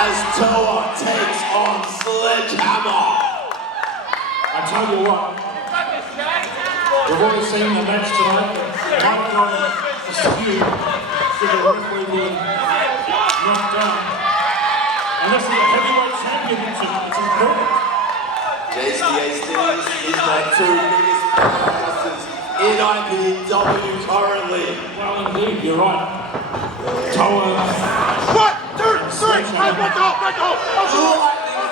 as TOA takes on Sledgehammer. I tell you what, we've already seen the match tonight. It might go askew with the referee being knocked down. And this is a heavyweight championship. It's important. JC Hastings is the two biggest powerhouses in IPW currently. Well, indeed, you're right. TOA. What? Third, back off. Lightning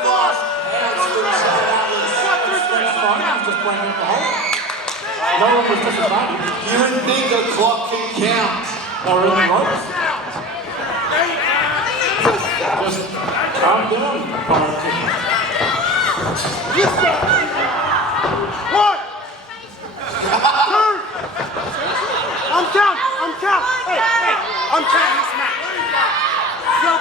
fast hands from Chad Atlas. I'm just playing with the hole. No one was disadvantaged. You think the clock can count? They were in the ropes. Just calm down, politician. One. Third. I'm down. Hey, I'm counting this match.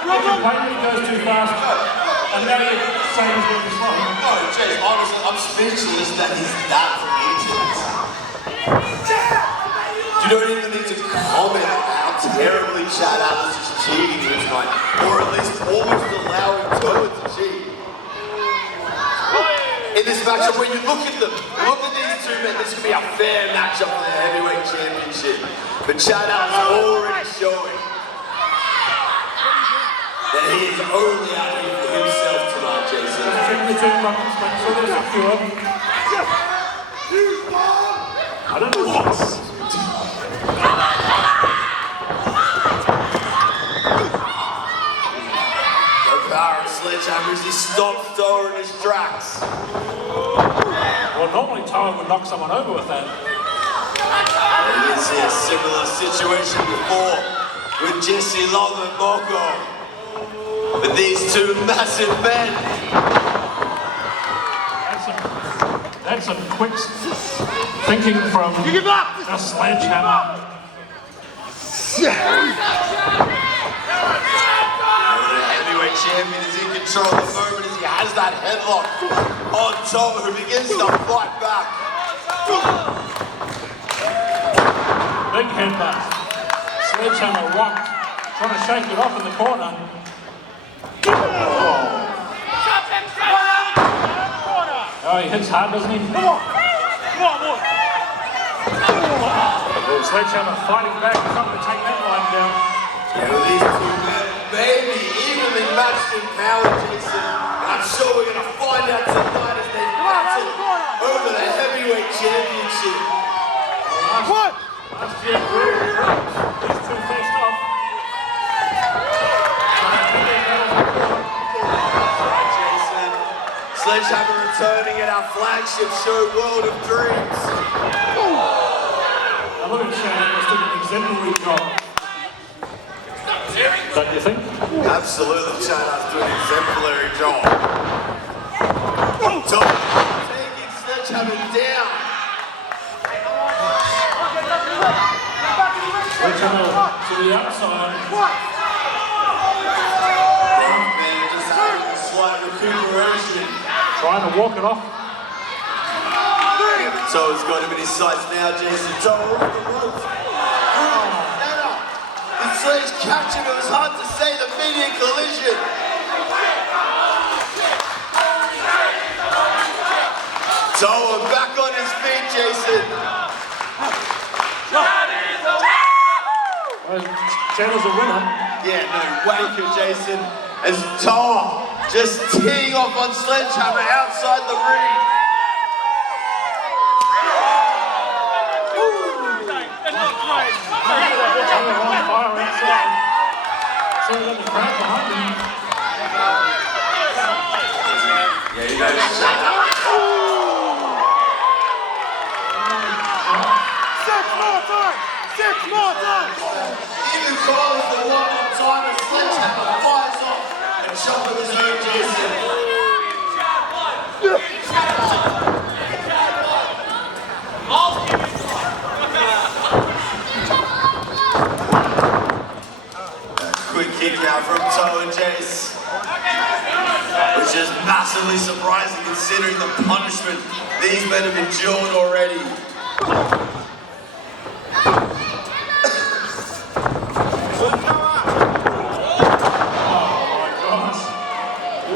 Your opponent goes too fast, and now you're saying he's going to be slow. No, Jay, honestly, I'm speechless that he's that ridiculous. You don't even need to comment on how terribly Chad Atlas is cheating here tonight, or at least almost allowing TOA to cheat. In this matchup, when you look at them, look at these two men, this could be a fair matchup for the Heavyweight Championship. But Chad Atlas is already showing that he is only out here for himself tonight, Jason. So there's a few of them. I don't know what. The power of Sledgehammer as he stops TOA in his tracks. Well, normally TOA would knock someone over with that. We did see a similar situation before with Jesse Long and Moko. But these two massive men. That's some quick thinking from a Sledgehammer. The heavyweight champion is in control at the moment as he has that headlock on TOA, who begins to fight back. Big headbutt. Sledgehammer rocked, trying to shake it off in the corner. Oh, he hits hard, doesn't he? Come on, boy. Sledgehammer fighting back, trying to take that line down. Yeah, well, these two men may be evenly matched in power, Jason. I'm sure we're going to find out tonight as they battle over the heavyweight championship. Last year, these two faced off. Jason, Sledgehammer returning at our flagship show, World of Dreams. Now look at Shannon, he's doing an exemplary job. Don't you think? Absolutely, Shannon's doing an exemplary job. Taking Sledgehammer down. Sledgehammer to the outside. Man, just having a slight recuperation. Trying to walk it off. TOA's got him in his sights now, Jason. TOA off the ropes. The Sledge catch him. It was hard to say the mid-ear collision. TOA back on his feet, Jason. Channel's a winner. Yeah, no wanker, Jason. As TOA just teeing off on Sledgehammer outside the ring. On fire outside. So we got the crowd behind him. Yeah, you know, Six more times! even calls the one-on time as Sledgehammer fires off and shot with his own Jason. Quick kick out from TOA and Jace, which is massively surprising considering the punishment these men have endured already.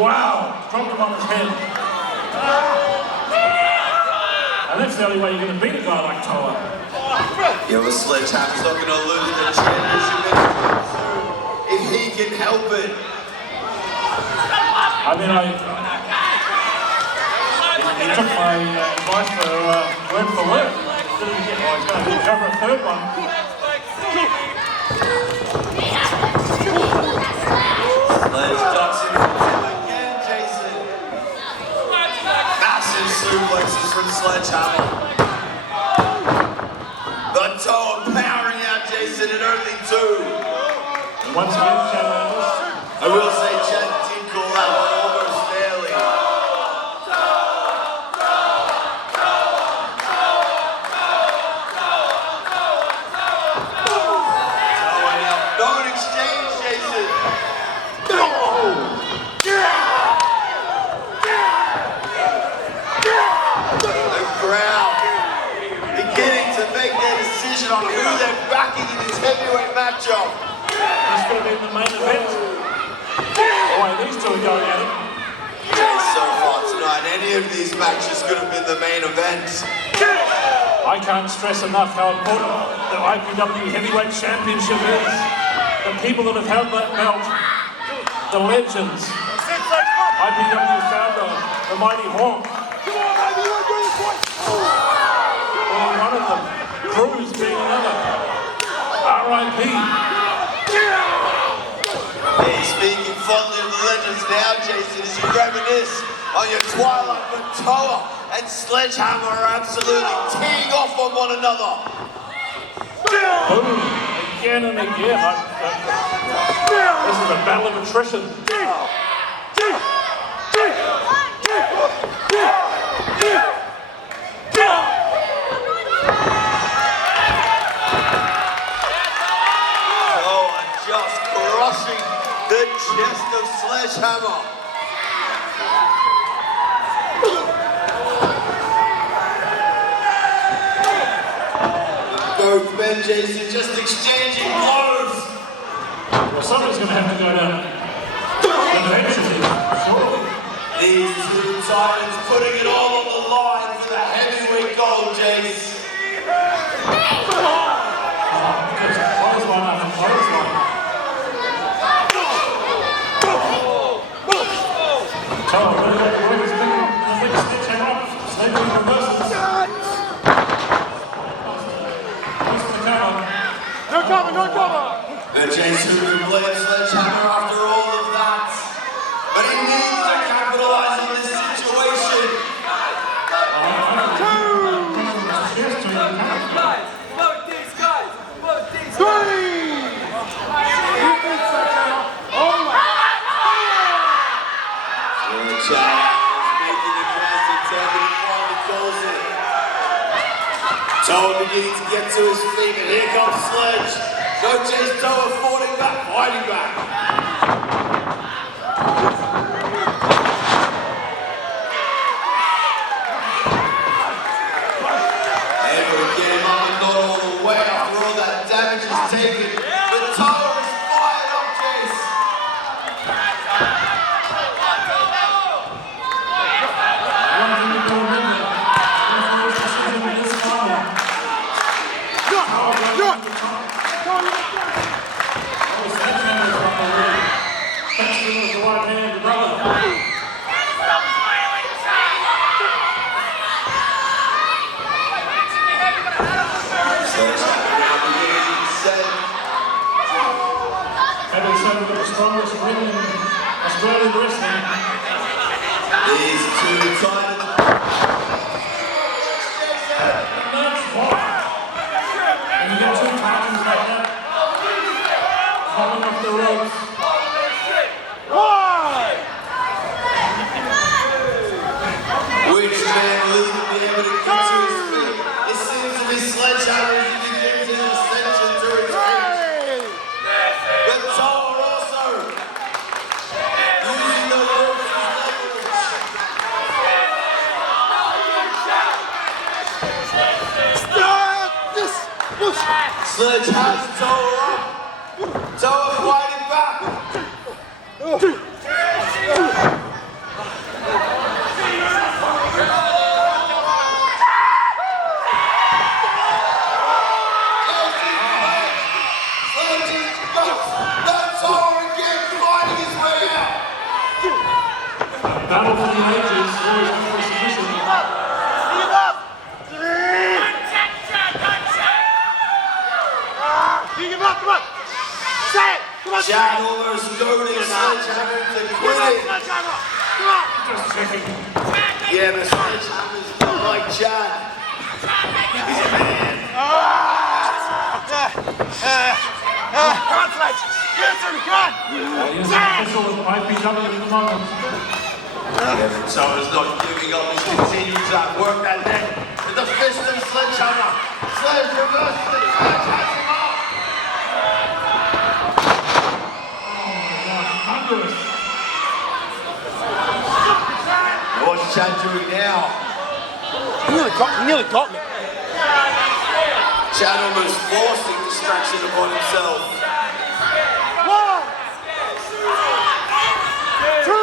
Wow, dropped him on his head. And that's the only way you're going to beat a guy like TOA. Yeah, well, Sledgehammer's not going to lose the championship anytime soon if he can help it. I mean, he took my advice for word for word. Didn't get, he's going to cover a third one. Sledge ducks in again, Jason. Massive suplexes from Sledgehammer. The TOA powering out Jason at only 2. Once again, Chad, I will say Chad did call that one almost fairly. TOA now, don't exchange, Jason. The crowd beginning to make their decision on who they're backing in this heavyweight matchup. This could have been the main event. The way these two are going at it. So far tonight, any of these matches could have been the main event. I can't stress enough how important the IPW Heavyweight Championship is. The people that have held that belt, the legends. IPW founder, the mighty Hawk. Being one of them. Cruz being another. R.I.P. Hey, speaking fondly of the legends now, Jason, as you're grabbing this on your twilight, but TOA and Sledgehammer are absolutely teeing off on one another. Boom. Again and again. This is a battle of attrition. Just crushing the chest of Sledgehammer. Both men, Jason, just exchanging blows. Well, somebody's going to have to go down. Surely. These two titans putting it all on the line for the heavyweight gold, Jace. Close one after close one. TOA, what is the next stitch hang up? Sledgehammer reverses. Close to the cover. No cover! But Jason can blame Sledgehammer after all of that. But he needs to capitalize on this situation. TOA beginning to get to his feet, and here comes Sledge. No chase, TOA fighting back. Able to get him up and not all the way after all that damage is taken. But TOA is fired up, Chase. One thing you don't remember, in this final, Sledgehammer's on the lead. Thanks to the right hand, brother. Having said we've got the strongest ring in Australian wrestling. These two titans. And that's why. And you get two titans like that, falling off the ropes. Which man will be able to get to his feet? It seems to be Sledgehammer as he begins his ascension to his feet. But TOA also using the ropes as leverage. Sledge has TOA up. TOA fighting back. battle for the ages, always went for a submission. Come on! Say it! Come on! Chad almost goading Sledgehammer to quit it. Come on! Just checking. Yeah, but Sledgehammer's not like Chad. He's a man. Come on, Sledge! Get it to me, come on! He's an official with IPW at the moment. So he's not giving up. He's continuing to work that neck with the fist of Sledgehammer. Sledge reverses it. Sledge has him up. What's Chad doing now? He nearly got me. Chad almost forcing distraction upon himself. 1, 2, 3,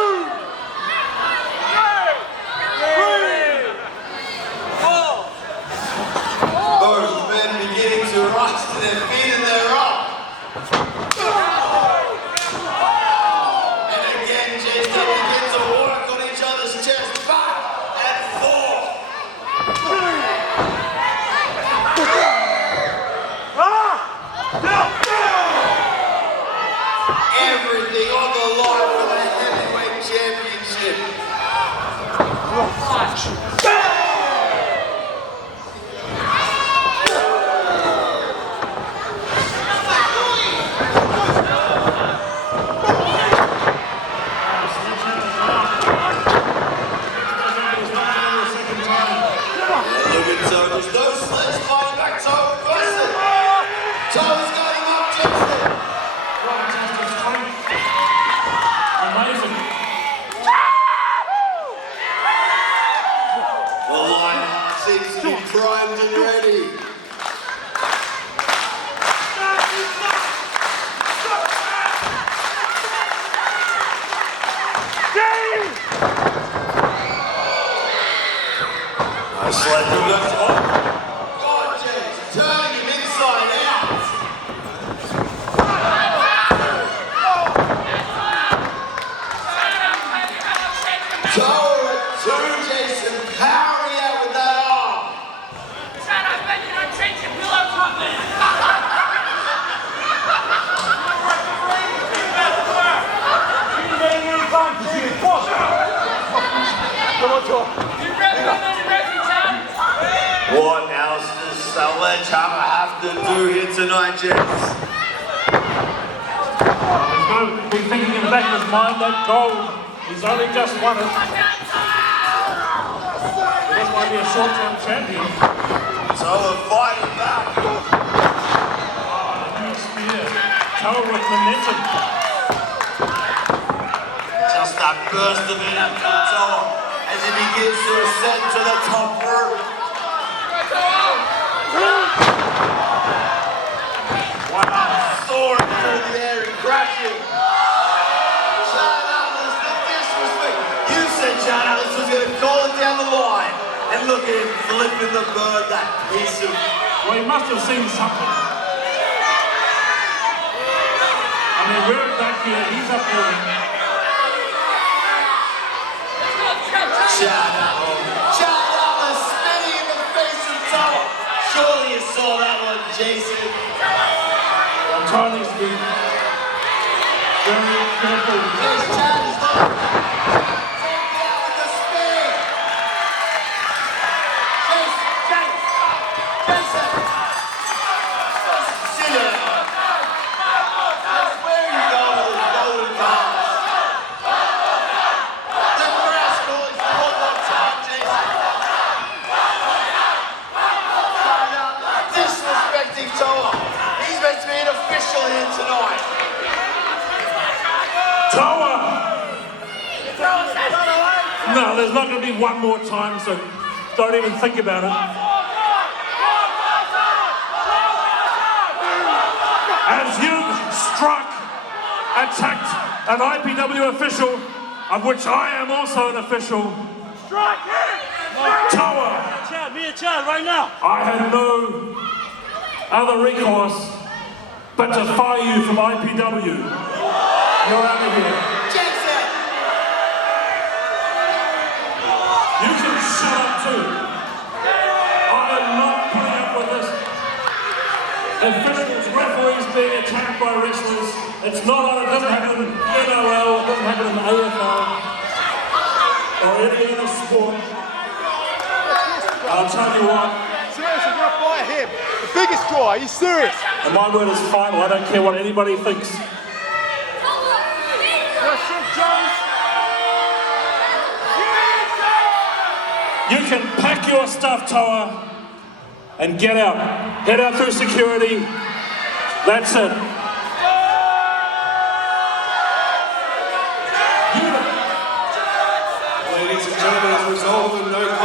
4. Both men beginning to rise to their feet and they're up. And again, Jason begins to work on each other's chest. 5 and 4. Everything on the line for the Heavyweight Championship. Look at Toe. There's no sledge flying back. Toe reverses it. Toe's got him up, Jason. Fantastic strength. Amazing. The Lionheart seems to be primed and ready. Sledge goes up. Gorgeous. Turning him inside out. Toe at 2, Jason powering out with that arm. Come on, Joe. What else does Sledgehammer have to do here tonight, gents? He's got to be thinking in the back of his mind that gold, he's only just won it. This might be a short-term champion. So they're fighting back. Huge spear. Toe with momentum. Just that burst of energy from Toe as he begins to ascend to the top rope. Soaring through the air and crashing. Chad Atlas, the disrespect. You said Chad Atlas was going to call it down the line. And look at him flipping the bird, that piece of... Well, he must have seen something. I mean, we're back here, he's up there. Chad Atlas spinning in the face of Toe. Surely you saw that one, Jason. Well, Toe needs to be very careful. Yes, Chad is not. Take down with the spear. Jason. Sit down. That's where you go with the golden cards. The press calling for one more time, Jason. Disrespecting Toa. He's meant to be an official here tonight. Toa! No, there's not going to be one more time, so don't even think about it. As you struck, attacked an IPW official, of which I am also an official, Toa! Chad, me and Chad right now. I had no other recourse but to fire you from IPW. You're out of here. Jason! officials, referees being attacked by wrestlers. It's not, it doesn't happen in NRL, it doesn't happen in the AFL or any other sport. I'll tell you what. Seriously, you're gonna fight him. The biggest draw, are you serious? And my word is final, I don't care what anybody thinks. You can pack your stuff, TOA, and get out. Head out through security. That's it. Ladies and gentlemen, as a result of the no